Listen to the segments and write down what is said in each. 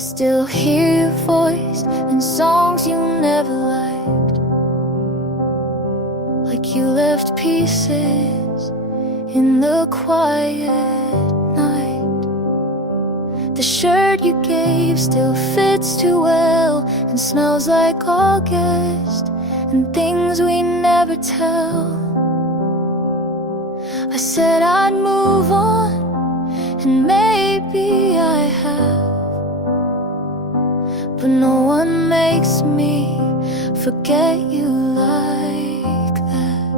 still hear your voice in songs you never liked, like you left pieces in the quiet night. The shirt you gave still fits too well and smells like August and things we never tell. I said I'd move on, and maybe I have, but no one makes me forget you like that.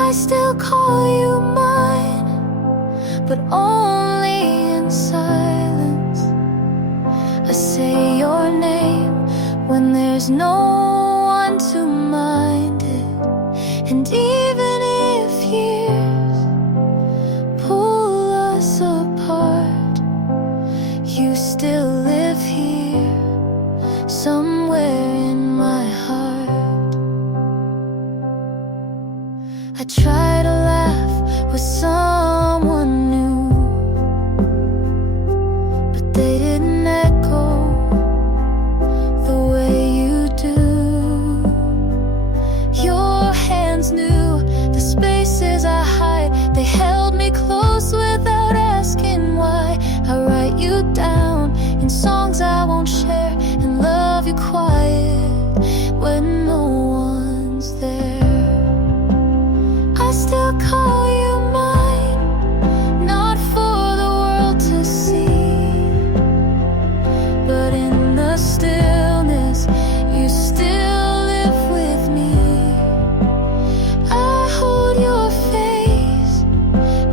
I still call you mine, but only in silence. I say your name when there's no one to mind it, and even if years pull us apart, you still live here somewhere in my heart. I try to laugh with someone new, but they didn't echo the way you do. Your hands knew the spaces I hide. They held me close without asking why. I write you down in songs I won't share, and love you quiet when no one's there. I still call you mine, not for the world to see, but in the stillness you still live with me. I hold your face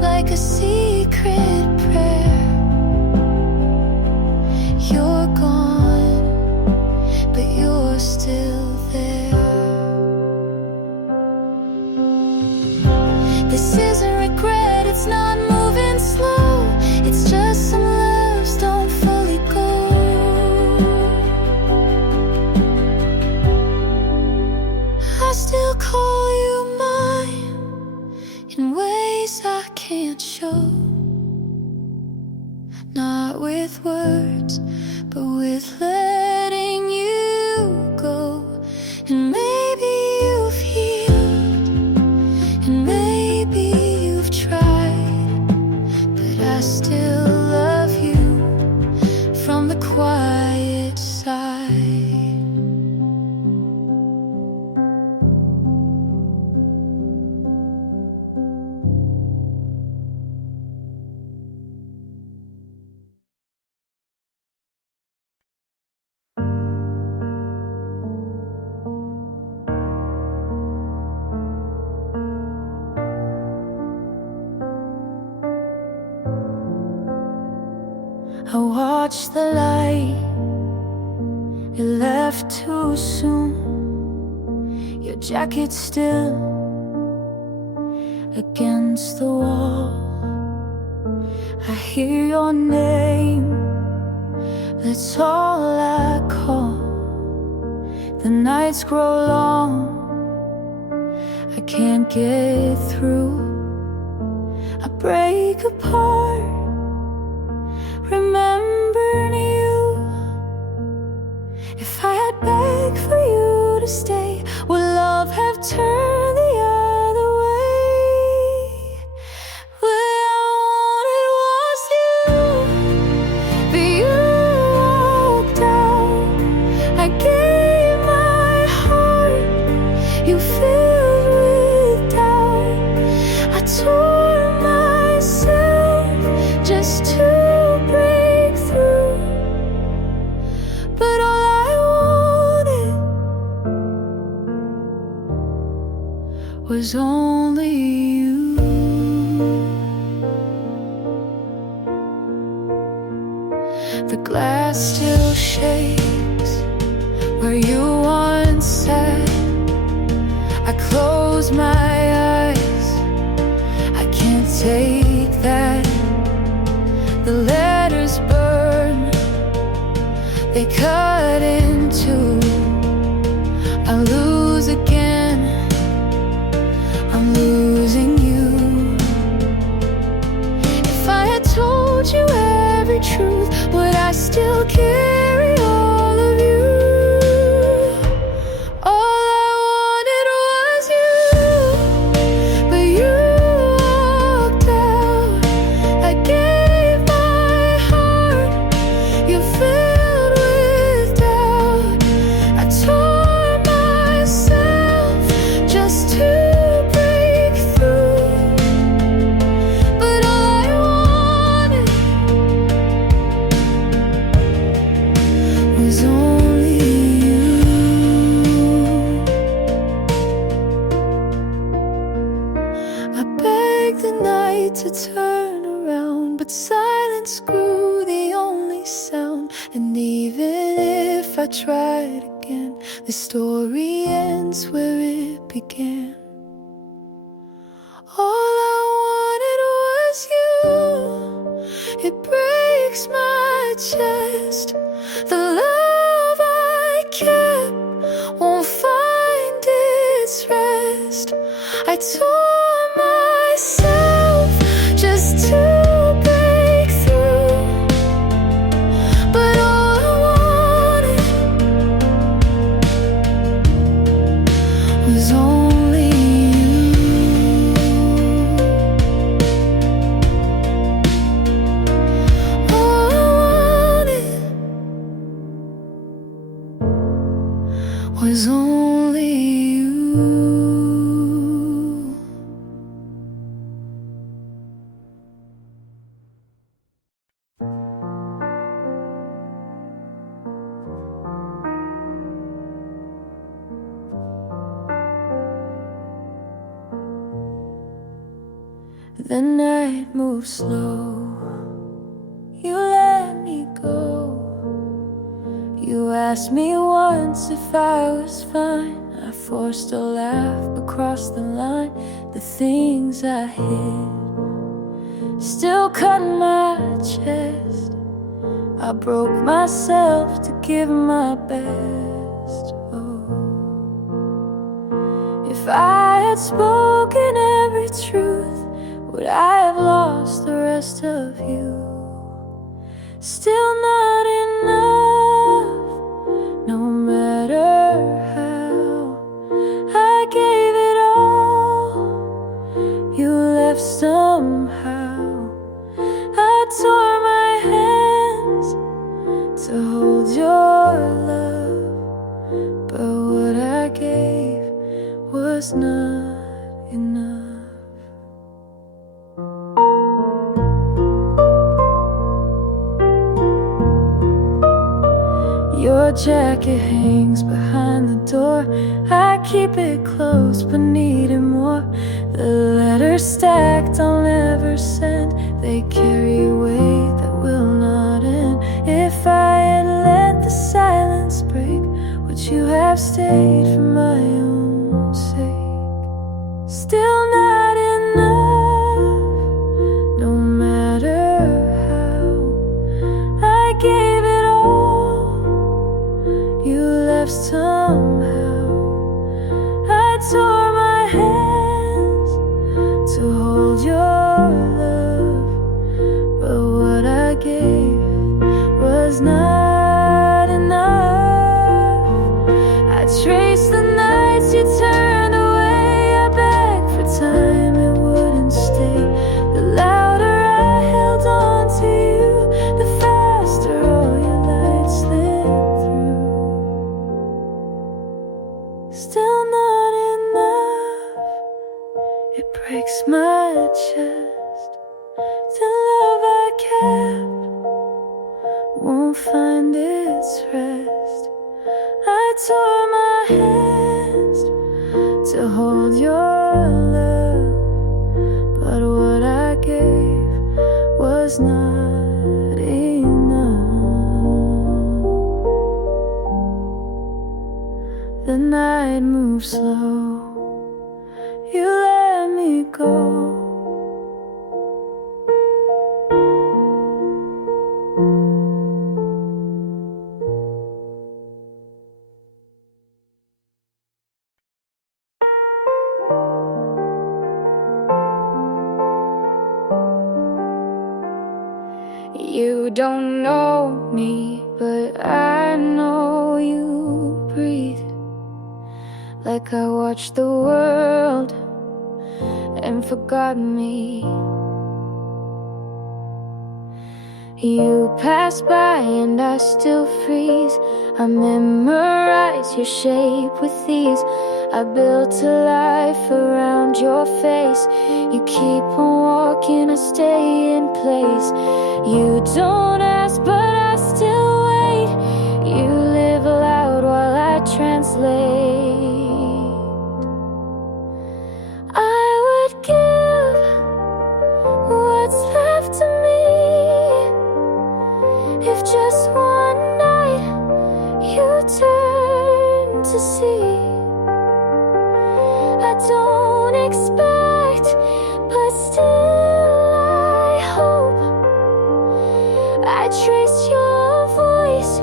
like a secret prayer. You're gone, but you're still there. This isn't regret, it's not moving slow. It's just some loves don't fully go. I still call you mine in ways I can't show, not with words, but with letting you go. And maybe you've healed, and maybe you've tried, but I still love you from the quiet side. I watched the light, it left too soon. Your jacket still against the wall. I hear your name, that's all I call. The nights grow long, I can't get through. I break apart remembering you. If I had begged for you to stay, would love have turned the other way? What I wanted was you, but you walked out. I gave my heart, you filled with doubt. I tore myself just to break through, but all I wanted was only you. The glass still shakes where you once sat. I close my eyes, I can't take that. The letters burn, they cut in two. I lose again, I'm losing you. If I had told began. All I wanted was you. It breaks my chest. The love I kept won't find its rest. I tore myself just to break through, but all I wanted was only you. All I wanted was only you. The night moved slow. You let me go. You asked me once if I was fine. I forced a laugh across the line. The things I hid still cut my chest. I broke myself to give my best. Oh, if I had spoken every truth, would I have lost the rest of you? Still not enough, no matter how I gave it all. You left somehow. I tore my hands to hold your love, but what I gave was not enough. Your jacket hangs behind the door. I keep it close but need it more. The letters stacked I'll never send, they carry weight that will not end. If I had let the silence break, would you have stayed for my own sake? Still not enough, no matter how I gave it all. You left somehow. I tore my hands to hold your love, but what I gave was not enough. I traced the nights you turned away. I begged for time, it wouldn't stay. The louder I held on to you, the faster all your lights lit through. Still not enough, it breaks my chest. The love I kept won't find its rest. I tore my hands to hold your love, but what I gave was not enough. The night moved slow. You let me go. You don't know me, but I know you breathe. Like I watched the world and forgot me. You pass by and I still freeze. I memorize your shape with ease. I built a life around your face. You keep on walking, I stay in place. You don't ask, but I still wait. You live aloud while I translate. I would give what's left of me if just one night you turn to see I don't expect, but still I hope. I trace your voice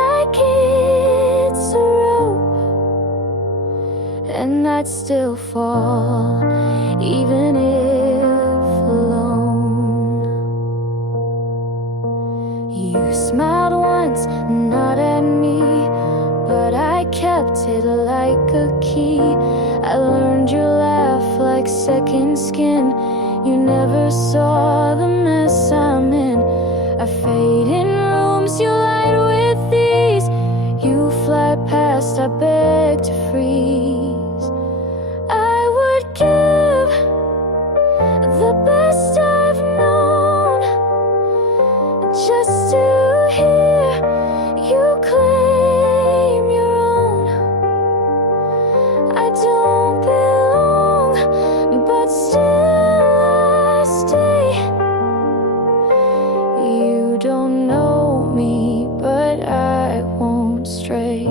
like it's a rope, and I'd still fall, even if alone. You smiled once, not at me, but I kept it like a key. I learned your laugh like second skin. You never saw the mess I'm in. I fade in rooms you light with these. You fly past, I beg to freeze. I would give the best I've known just to hear you claim your own. I don't belong, but still I stay. You don't know me, but I won't stray.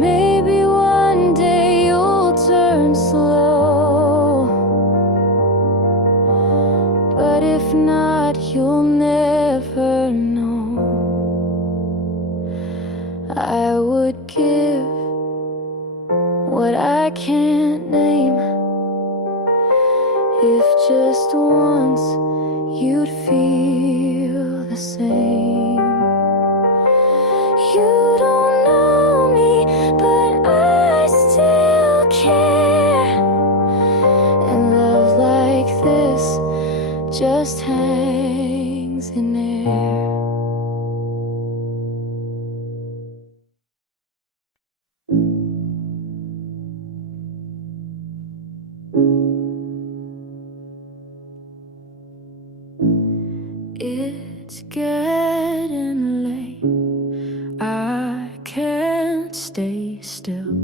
Maybe one day you'll turn slow, but if not, you'll never know. I would give what I can't name if just once you'd feel the same. You don't know me, but I still care. And love like this just hangs in air. It's getting late, I can't stay still.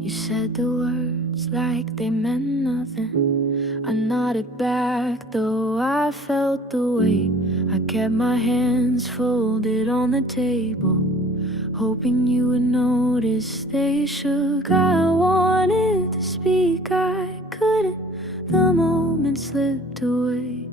You said the words like they meant nothing. I nodded back, though I felt the weight. I kept my hands folded on the table, hoping you would notice they shook. I wanted to speak, I couldn't. The moment slipped away.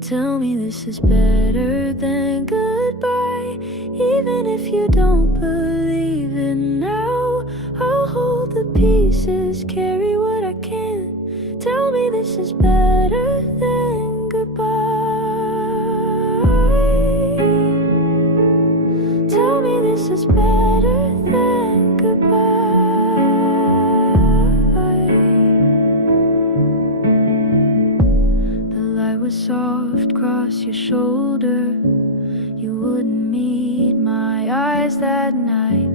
Tell me this is better than goodbye. Even if you don't believe it now, I'll hold the pieces, carry what I can. Tell me this is better than goodbye. Tell me this is better than goodbye. The light was soft across your shoulder. You wouldn't meet my eyes that night.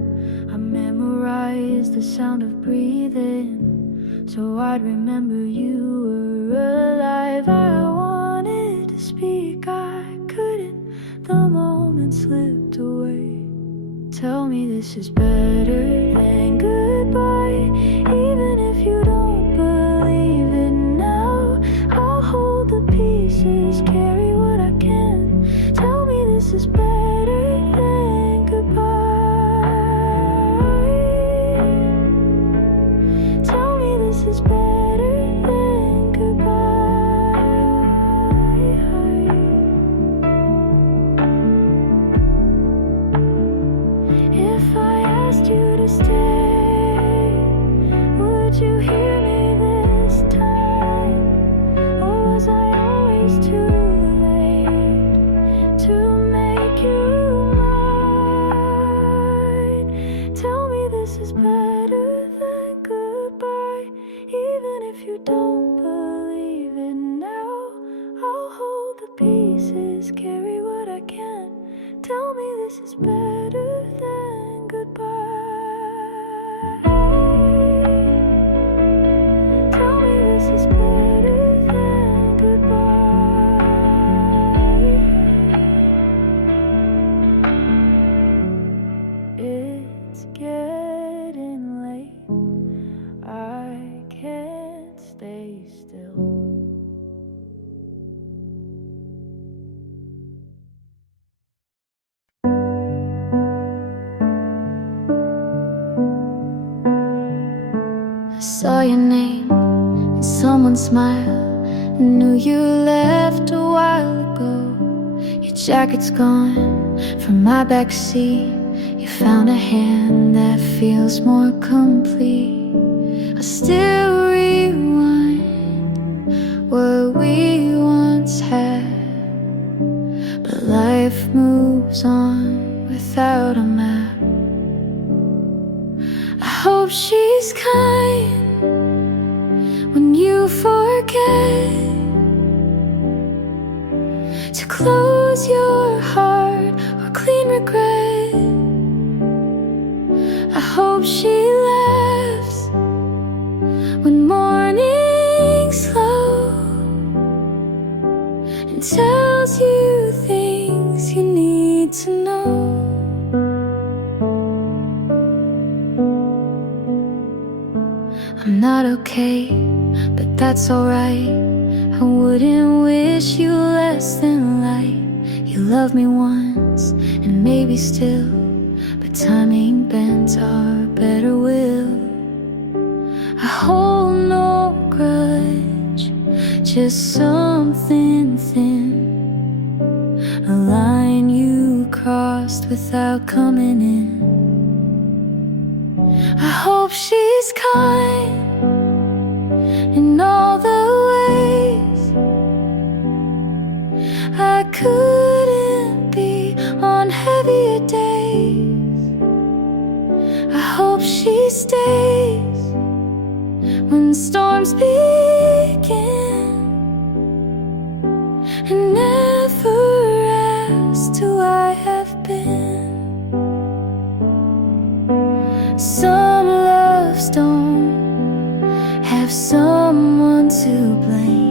I memorized the sound of breathing, so I'd remember you were alive. I wanted to speak, I couldn't. The moment slipped away. Tell me this is better than goodbye. Even if you don't believe it now, I'll hold the pieces, carry what I can. Tell me this is better than goodbye. Tell me this is better than goodbye. If I asked you to stay, would you hear me this time? Or was I always too late to make you mine? Tell me this is better than goodbye. Even if you don't believe it now, I'll hold the pieces, carry what I can. Tell me this is better than goodbye. Tell me this is better than goodbye. saw your name and someone smiled. I knew you left a while ago. Your jacket's gone from my backseat. You found a hand that feels more complete. I still rewind what we once had, but life moves on without a map. I hope she's kind when you forget to close your heart or clean regret. I hope she laughs when morning's slow and tells you things you need to know. I'm not okay, but that's alright. I wouldn't wish you less than light. You loved me once, and maybe still, but timing bent our better will. I hold no grudge, just something thin, a line you crossed without coming in. I hope she's kind in all the ways I couldn't be on heavier days. I hope she stays when storms begin and never asks who I have been. Some loves don't have someone to blame.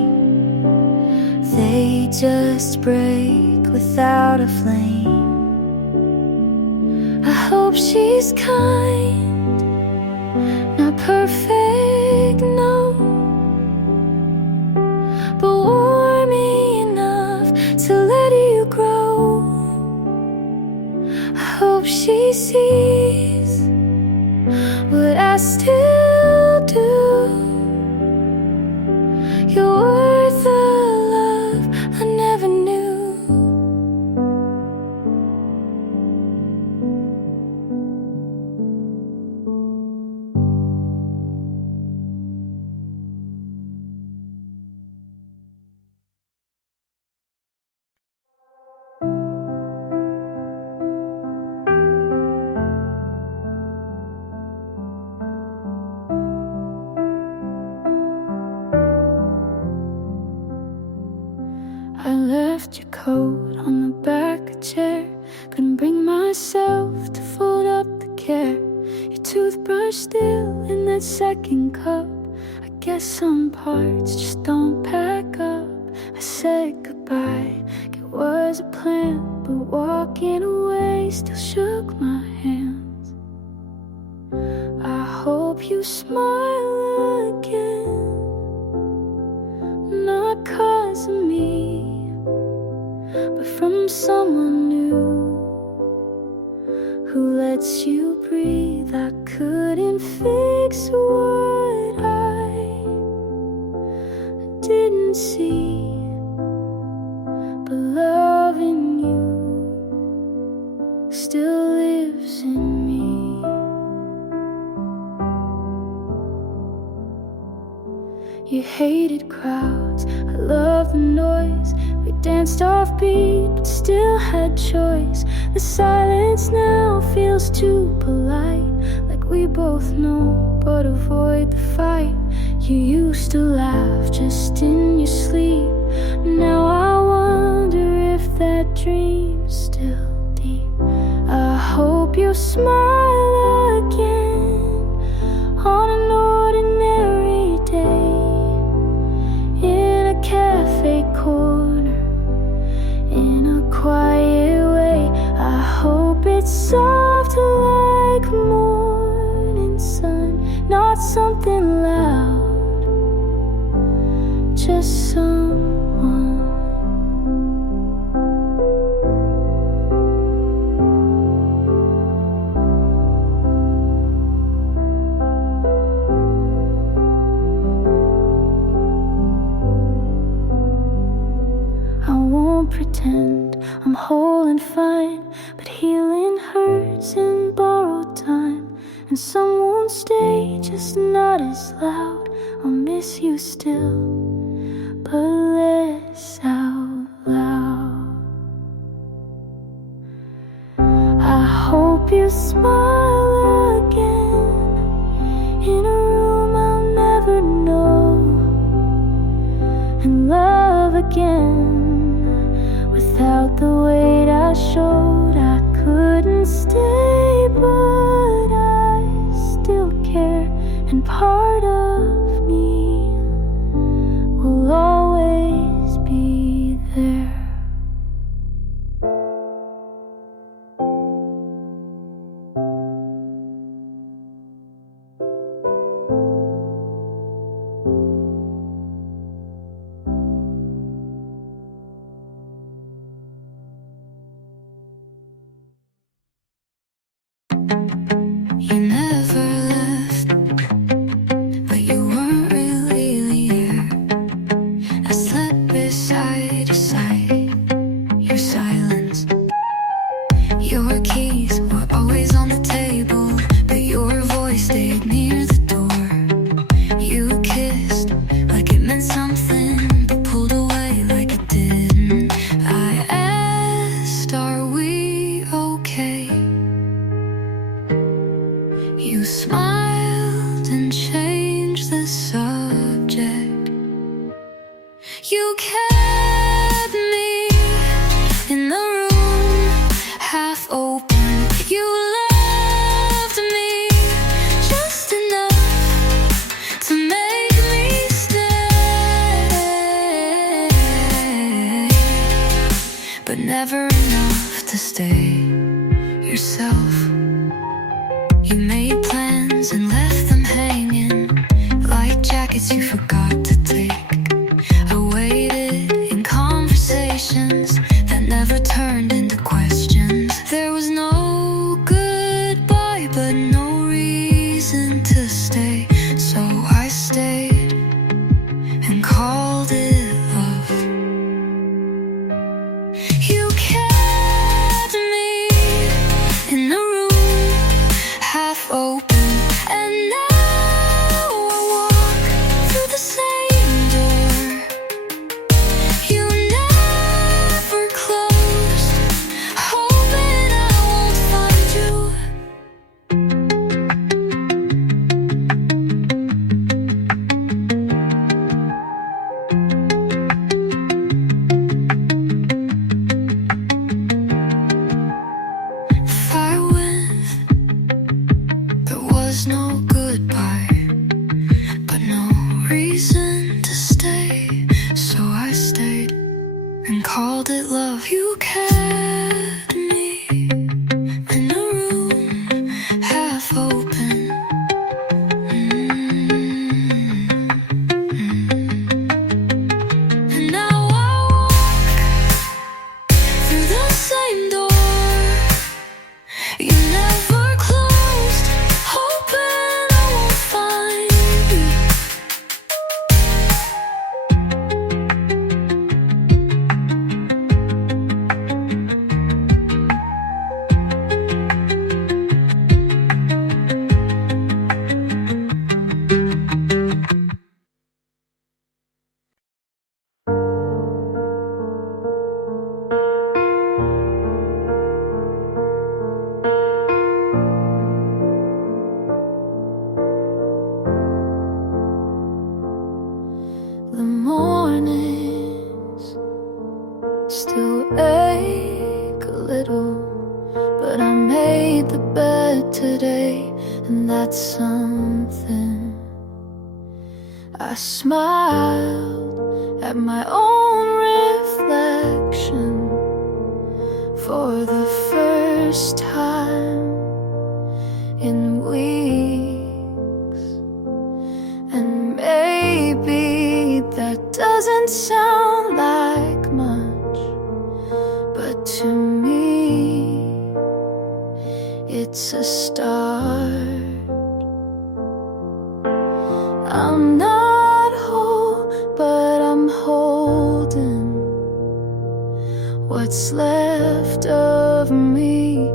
They just break without a flame. I hope she's kind, not perfect, no, but warming enough to let you grow. I hope she sees what I still do. You're worth a love I never knew. I left your coat on the back of a chair. Couldn't bring myself to fold up the care. Your toothbrush still in that second cup. I guess some parts just don't pack up. I said goodbye, it was a plan, but walking away still shook my hands. I hope you smile again, not 'cause of me, but from someone new who lets you breathe. I couldn't fix what I didn't see, but loving you still lives in me. You hated crowds, I love the noise. We danced offbeat, but still had choice. The silence now feels too polite, like we both know, but avoid the fight. You used to laugh just in your sleep. Now I wonder if that dream's still deep. I hope you smile again on an ordinary day, in a cafe corner, in a quiet way. I hope it's soft like morning sun, not something loud, just someone. won't pretend I'm whole and fine, but healing hurts in borrowed time, and some won't stay, just not as loud. I'll miss you still, but less out loud. I hope you smile again in a room I'll never know, and love again without the weight I showed. I couldn't stay, but I still care, and part of me will always be there. You never left, but you weren't really here. I slept beside your side, your silence. Your keys were always on the table, but your voice stayed near the door. You kissed like it meant something, but pulled away like it didn't. I asked, are we okay? You smiled and changed the subject. You kept me in the room, half open. You loved me just enough to make me stay, but never enough to stay yourself. You made plans and left them hanging like jackets you forgot to take. I waited in conversations that never turned into questions. There was no goodbye, but no reason to stay. So I stayed and called it love. You kept me in the room, half open, and now I walk through the same door. You never closed, hoping I won't find you. If I went, there was no goodbye, but no reason to stay. So I stayed and called it love. You kept me in a room, half open. And now I walk through the same door. You never closed, hoping I won't find you. The mornings still ache a little, but I made the bed today, and that's something. I smiled at my own reflection for the first time in weeks, and maybe that doesn't sound like much, but to me it's a start. I'm not whole, but I'm holding what's left of me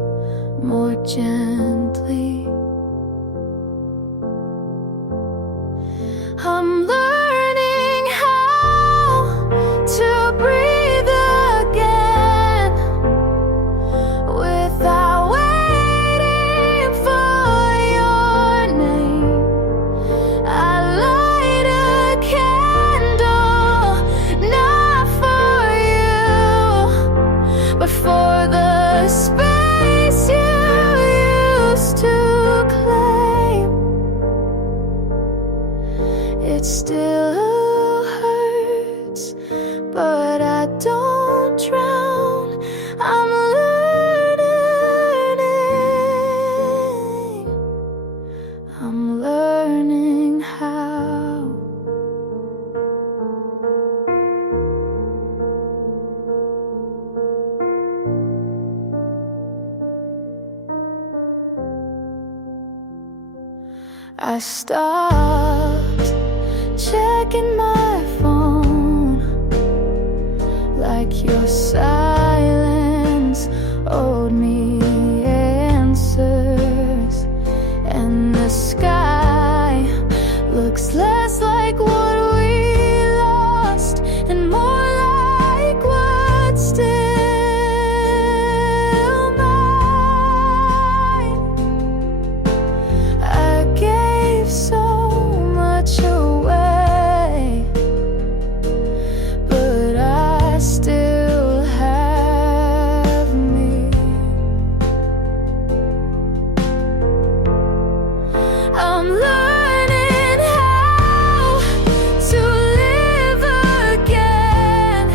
more gently. I'm learning how to breathe again without waiting for your name. I light a candle, not for you, but for the space you used to claim. It still hurts, but I don't drown. I'm learning how. I stopped checking my phone, like your silence owed me answers, and the sky looks less like what we lost and more like what's still mine. I gave so much away, but I still have me. I'm learning how to live again,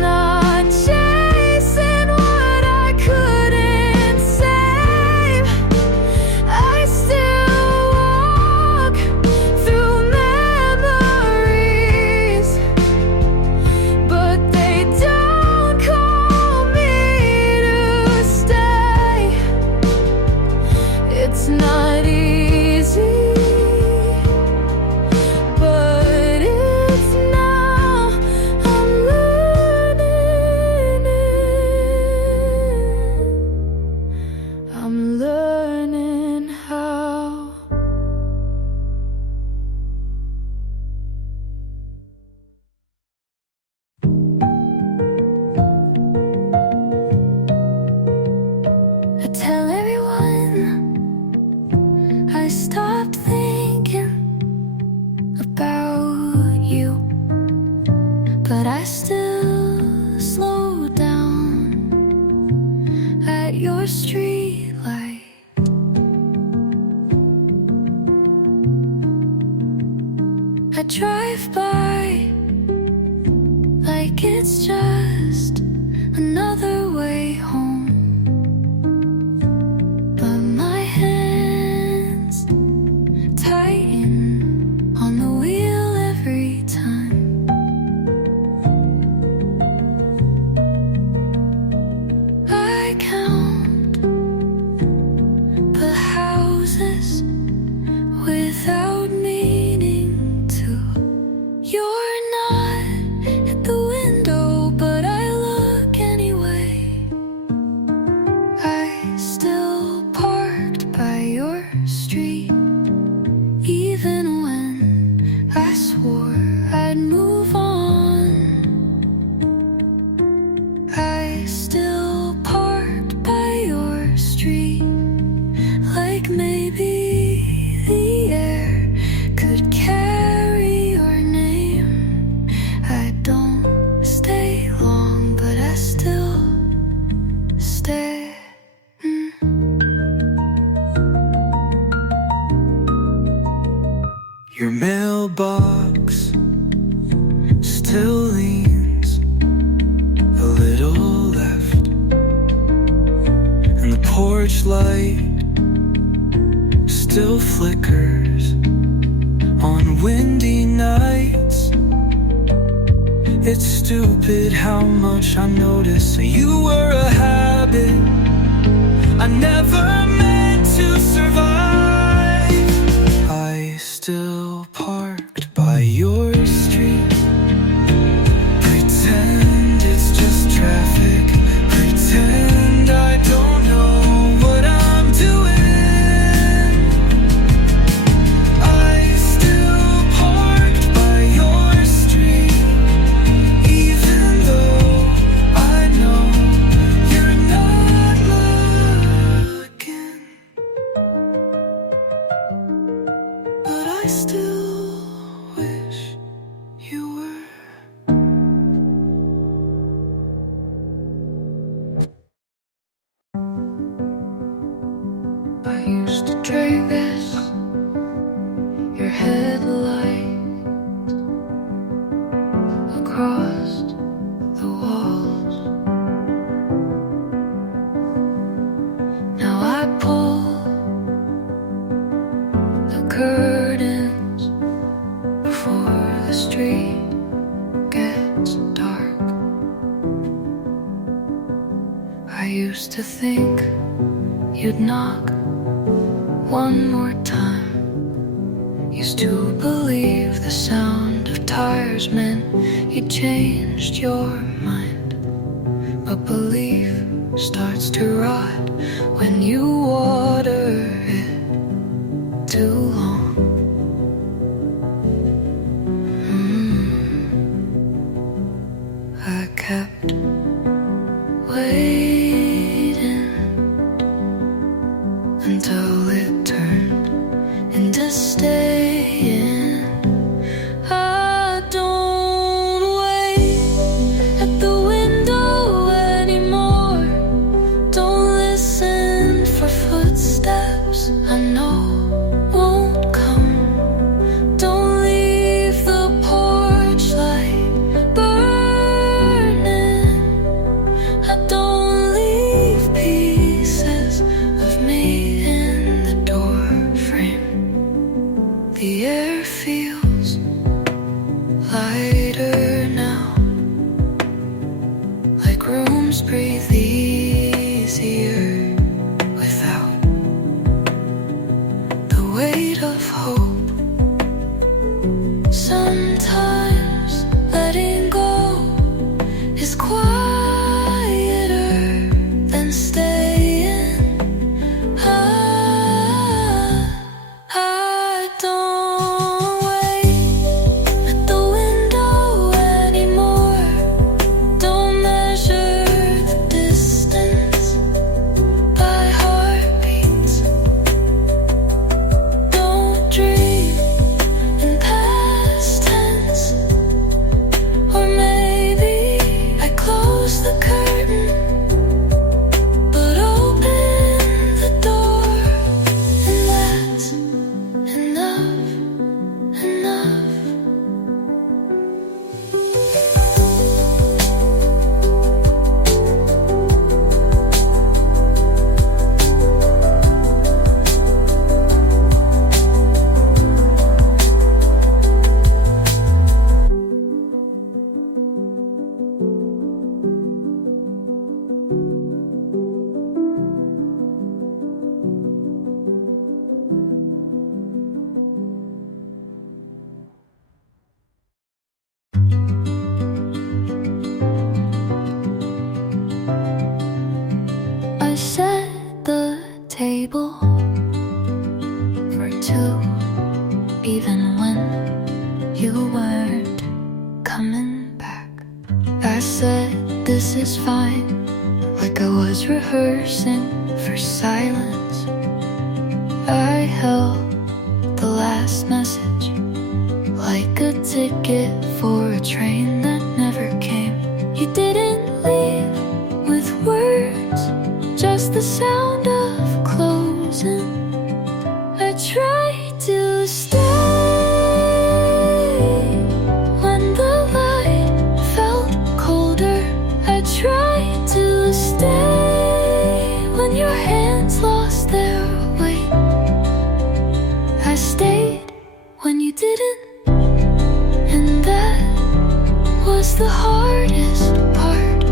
not chasing what I couldn't save. I still walk through memories, but they don't call me to stay. It's not easy, but it's now. I'm learning how. I tell everyone I stopped thinking about you, but I still slow down at your street light. I drive by like it's just another way home, but my hands tighten on the wheel every time. I count the houses without meaning to. You're not at the window, but I look anyway. I still parked by your street, even when I swore I'd move on. I still parked by your street, like maybe the air could carry your name. I don't stay long, but I still stay. Your mailbox still leans a little left, and the porch light still flickers on windy nights. It's stupid how much I notice you were a habit I never meant to survive. I still parked by your street, pretend it's just used to think you'd knock one more time. Used to believe the sound of tires meant you'd changed your mind. But belief starts to rot when you water it too long. I kept waiting until it turned into staying. I don't wait at the window anymore. Don't listen for footsteps I know won't come. Don't leave the porch light burning. I don't leave pieces of me in the door frame. The air feels lighter now, like rooms breathe easier without the weight of hope. Sometimes letting go is quieter than staying. I don't wait at the window anymore. Don't measure the distance by heartbeats. Don't dream in past tense. Or maybe I close the curtain, but open the door, and that's enough, enough. I set the table for two, even when you weren't coming back. I said this is fine, like I was rehearsing for silence. I held the last message like a ticket for a train that never came. You didn't leave with words, just the sound of closing. I tried to stay when the light felt colder. I tried to stay when your hands lost their weight. I stayed when you didn't, and that was the hardest part.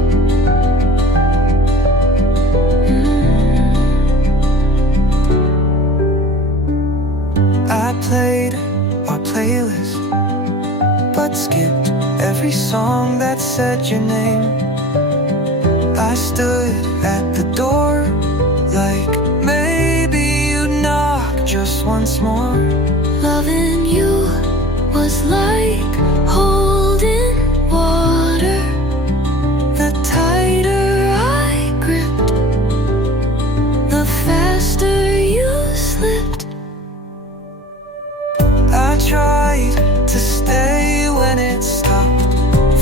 I played our playlist, but skipped every song that said your name. I stood at the door, like maybe you'd knock just once more. Loving you was like holding water. The tighter I gripped, The faster you slipped. I tried to stay when it stopped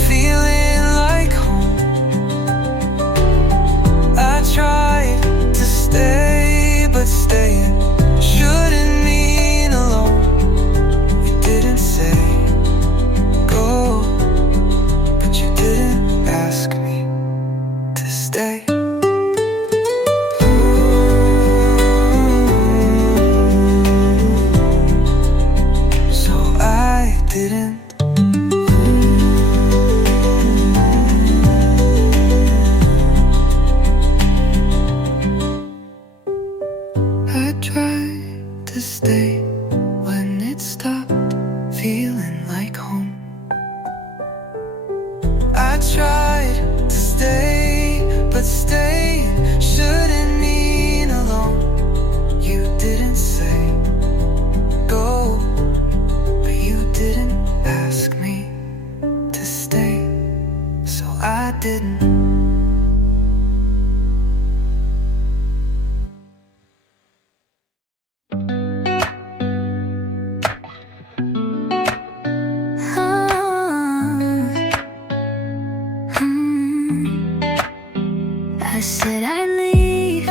feeling like home. I tried to stay, but staying shouldn't mean alone. It didn't say I said I'd leave,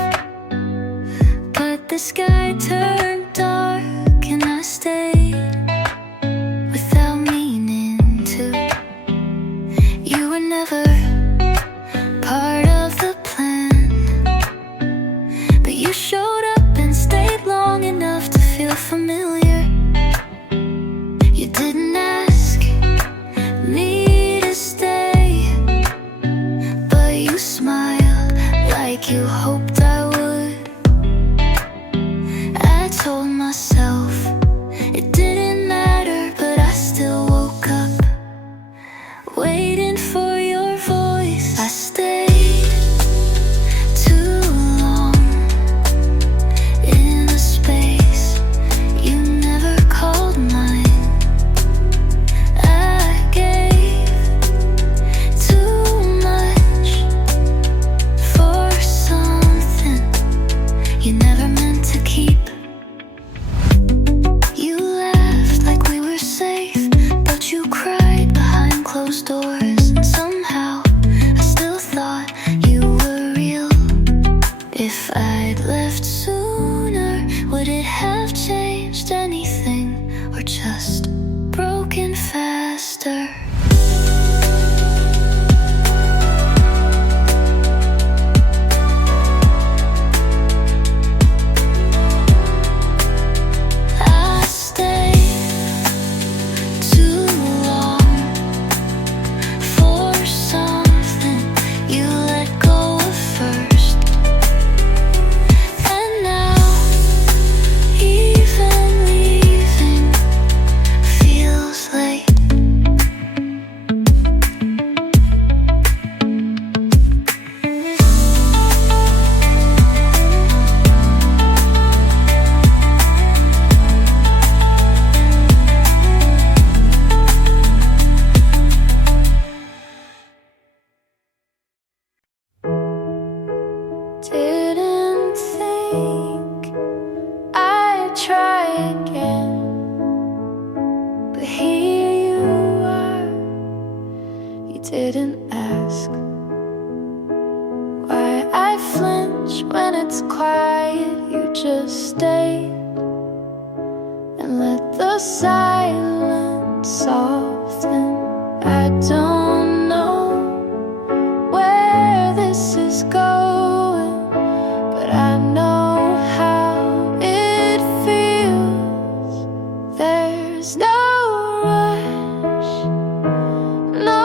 but the sky turned dark and I stayed without meaning to. You were never part of the plan, but you showed up and stayed long enough to feel familiar. You didn't ask me to stay, but you smiled like you hoped I would. I told myself it didn't matter, but I still woke up waiting for your voice. I stayed too long in a space you never called mine. I gave too much for something you never meant to keep. You laughed like we were safe, but you cried behind closed doors. And somehow I still thought you were real. If I'd left sooner, would it have changed anything, or just broken faster? I stayed too long for something you let go of first. And now, even leaving feels late. Didn't think I'd try again, but here you are. You didn't ask why I flinch when it's quiet. You just stayed and let the silence soften. I don't know where this is going, but I know how it feels. There's no rush, no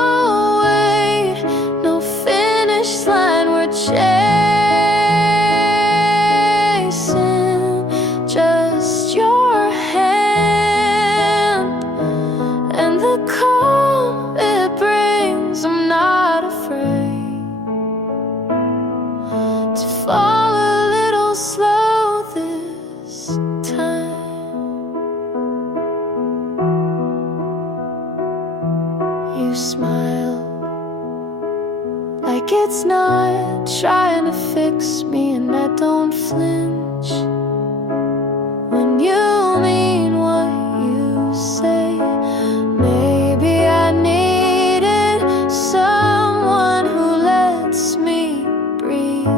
wait, no finish line we're chasing. Just your hand and the calm it brings. I'm not afraid to fall a little slow this time. You smile like it's not trying to fix me, and I don't flinch when you mean what you say. Maybe I needed someone who lets me breathe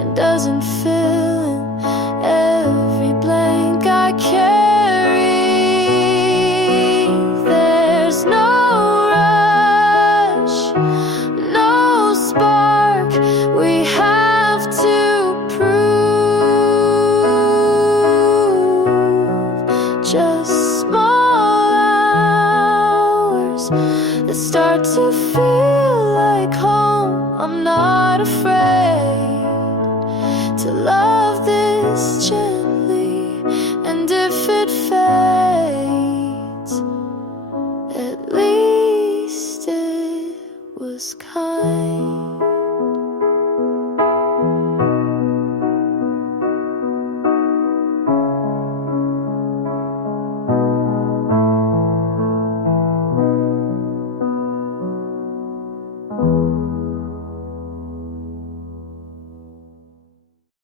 and doesn't fill in every blank I carry. There's no rush, no spark we have to prove. Just small hours that start to feel like home. I'm not afraid to love this gently, and if